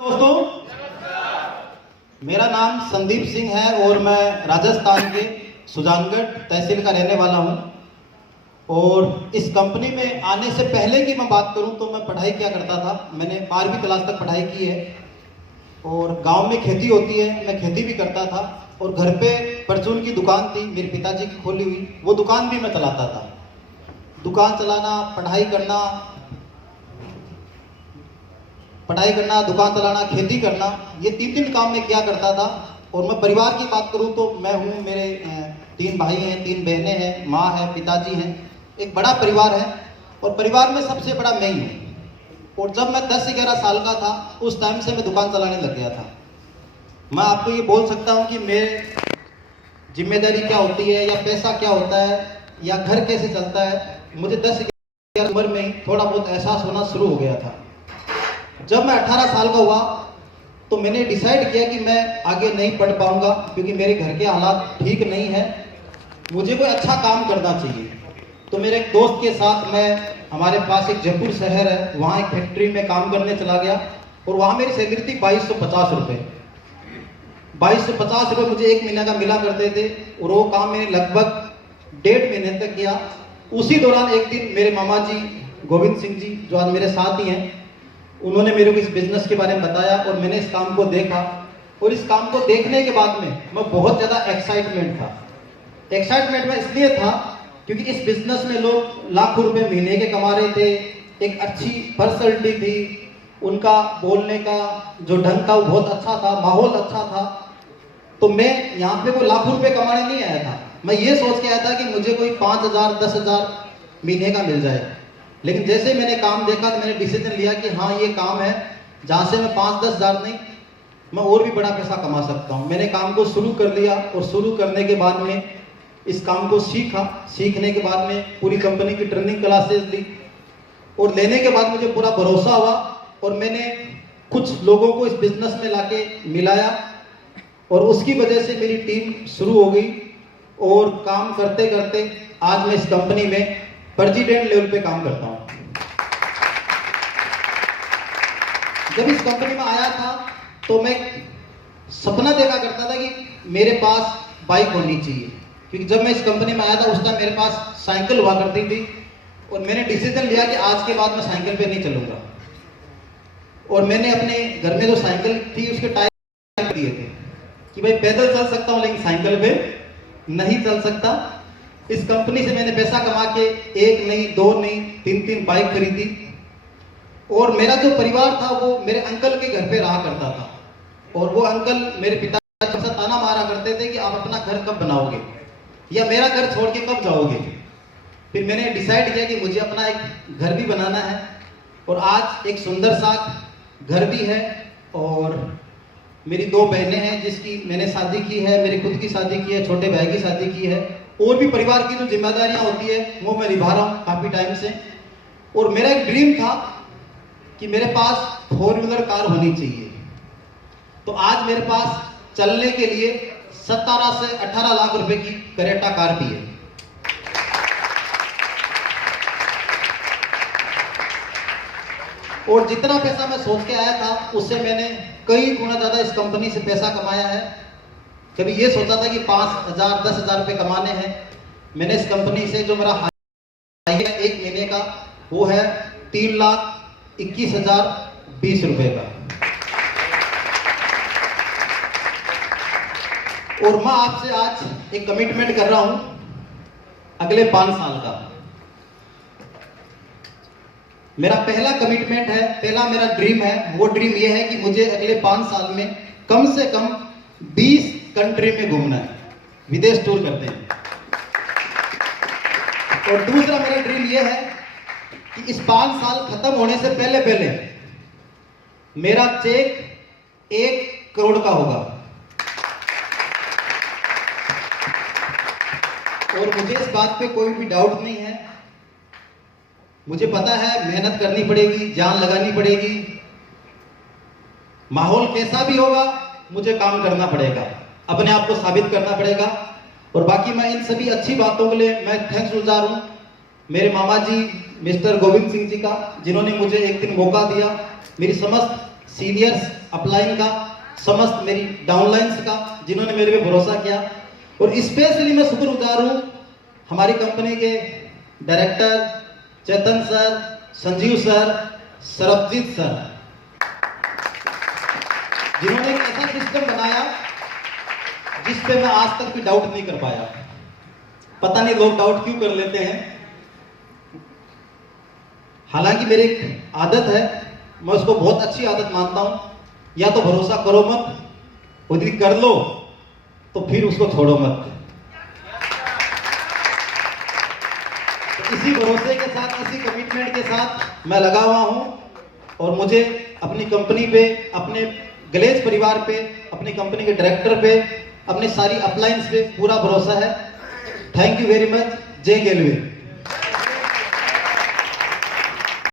दोस्तों, मेरा नाम संदीप सिंह है और मैं राजस्थान के सुजानगढ़ तहसील का रहने वाला हूं। और इस कंपनी में आने से पहले की मैं बात करूं तो मैं पढ़ाई क्या करता था। मैंने 12वीं क्लास तक पढ़ाई की है और गांव में खेती होती है, मैं खेती भी करता था। और घर पे परचून की दुकान थी मेरे पिताजी की खोली हुई, वो दुकान भी मैं चलाता था। दुकान चलाना, पढ़ाई करना, दुकान चलाना, खेती करना, ये तीन काम मैं किया करता था। और मैं परिवार की बात करूं तो मैं हूं, मेरे 3 भाई हैं, 3 बहनें हैं, माँ है, पिताजी हैं, एक बड़ा परिवार है। और परिवार में सबसे बड़ा मैं ही हूं। और जब मैं 10-11 साल का था उस टाइम से मैं दुकान चलाने लग गया था। मैं आपको ये बोल सकता हूँ कि मेरे जिम्मेदारी क्या होती है या पैसा क्या होता है या घर कैसे चलता है, मुझे 10-11 उम्र में ही थोड़ा बहुत एहसास होना शुरू हो गया था। जब मैं 18 साल का हुआ तो मैंने डिसाइड किया कि मैं आगे नहीं पढ़ पाऊंगा क्योंकि मेरे घर के हालात ठीक नहीं है, मुझे कोई अच्छा काम करना चाहिए। तो मेरे एक दोस्त के साथ मैं, हमारे पास एक जयपुर शहर है, वहाँ एक फैक्ट्री में काम करने चला गया। और वहाँ मेरी सैलरी थी 2250 रुपये। 2250 रुपये मुझे 1 महीने का मिला करते थे। और वो काम मैंने लगभग 1.5 महीने तक किया। उसी दौरान एक दिन मेरे मामा जी गोविंद सिंह जी, जो आज मेरे साथ ही हैं, उन्होंने मेरे को इस बिजनेस के बारे में बताया और मैंने इस काम को देखा। और इस काम को देखने के बाद में मैं बहुत ज़्यादा एक्साइटमेंट था। एक्साइटमेंट में इसलिए था क्योंकि इस बिजनेस में लोग लाखों रुपए महीने के कमा रहे थे, एक अच्छी पर्सनैलिटी थी, उनका बोलने का जो ढंग था वो बहुत अच्छा था, माहौल अच्छा था। तो मैं यहाँ पे कोई लाखों रुपए कमाने नहीं आया था, मैं ये सोच के आया था कि मुझे कोई 5,000 10,000 महीने का मिल जाए। लेकिन जैसे मैंने काम देखा तो मैंने डिसीजन लिया कि हाँ, ये काम है जहाँ से मैं 5-10 हज़ार नहीं, मैं और भी बड़ा पैसा कमा सकता हूँ। मैंने काम को शुरू कर लिया और शुरू करने के बाद में इस काम को सीखा। सीखने के बाद में पूरी कंपनी की ट्रेनिंग क्लासेस ली और लेने के बाद मुझे पूरा भरोसा हुआ और मैंने कुछ लोगों को इस बिजनेस में लाके मिलाया और उसकी वजह से मेरी टीम शुरू हो गई। और काम करते करते आज मैं इस कंपनी में प्रेसिडेंट लेवल पे काम करता हूं। जब इस कंपनी में आया था तो मैं सपना देखा करता था कि मेरे पास बाइक होनी चाहिए, क्योंकि जब मैं इस कंपनी में आया था उस टाइम मेरे पास साइकिल हुआ करती थी। और मैंने डिसीजन लिया कि आज के बाद मैं साइकिल पे नहीं चलूंगा। और मैंने अपने घर में जो साइकिल थी उसके टायर दिए थे कि भाई पैदल चल सकता हूं लेकिन साइकिल पे नहीं चल सकता। इस कंपनी से मैंने पैसा कमा के 1 नहीं, 2 नहीं, 3-3 बाइक खरीदी। और मेरा जो परिवार था वो मेरे अंकल के घर पे रहा करता था। और वो अंकल मेरे पिताजी से ताना मारा करते थे कि आप अपना घर कब बनाओगे या मेरा घर छोड़ के कब जाओगे। फिर मैंने डिसाइड किया कि मुझे अपना एक घर भी बनाना है। और आज एक सुंदर सा घर भी है और मेरी 2 बहनें हैं जिसकी मैंने शादी की है, मेरी खुद की शादी की है, छोटे भाई की शादी की है। और भी परिवार की जो जिम्मेदारियां होती है वो मैं निभा रहा हूँ काफी टाइम से। और मेरा एक ड्रीम था कि मेरे पास 4 व्हीलर कार होनी चाहिए। तो आज मेरे पास चलने के लिए 17 से 18 लाख रुपए की करेटा कार भी है। और जितना पैसा मैं सोच के आया था उससे मैंने कई गुना ज्यादा इस कंपनी से पैसा कमाया है। कभी ये सोचा था कि 5,000 10,000 रुपए कमाने हैं, मैंने इस कंपनी से जो मेरा हाई है 1 महीने का वो है 3,21,020 रुपए का। और मैं आपसे आज एक कमिटमेंट कर रहा हूं अगले 5 साल का। मेरा पहला कमिटमेंट है, पहला मेरा ड्रीम है, वो ड्रीम ये है कि मुझे अगले 5 साल में कम से कम 20 कंट्री में घूमना है, विदेश टूर करते हैं। और दूसरा मेरा ड्रीम यह है कि इस 5 साल खत्म होने से पहले पहले मेरा चेक 1 करोड़ का होगा। और मुझे इस बात पे कोई भी डाउट नहीं है, मुझे पता है मेहनत करनी पड़ेगी, जान लगानी पड़ेगी, माहौल कैसा भी होगा मुझे काम करना पड़ेगा, अपने आप को साबित करना पड़ेगा। और बाकी मैं इन सभी अच्छी बातों के लिए मैं थैंक्स गुजार हूं मेरे मामा जी मिस्टर गोविंद सिंह जी का, जिन्होंने मुझे एक दिन मौका दिया मेरी समस्त सीनियर्स अपलाइन का, समस्त मेरी डाउनलाइंस का जिन्होंने मेरे पे भरोसा किया। और स्पेशली मैं शुक्रगुजार हूँ हमारी कंपनी के director Chetan sir, Sanjeev sir, Sarabjit sir, जिन्होंने एक ऐसा सिस्टम बनाया जिस पे मैं आज तक भी डाउट नहीं कर पाया। पता नहीं लोग डाउट क्यों कर लेते हैं। हालांकि मेरी एक आदत है, मैं उसको बहुत अच्छी आदत मानता हूं, या तो भरोसा करो मत, और यदि कर लो तो फिर उसको छोड़ो मत। तो इसी भरोसे के साथ, इसी कमिटमेंट के साथ मैं लगा हुआ हूं, और मुझे अपनी कंपनी पे, अपने ग्लेज परिवार पे, अपनी कंपनी के डायरेक्टर पे, अपनी सारी अपलाइंस पे पूरा भरोसा है। Thank you very much. जय गेलवे।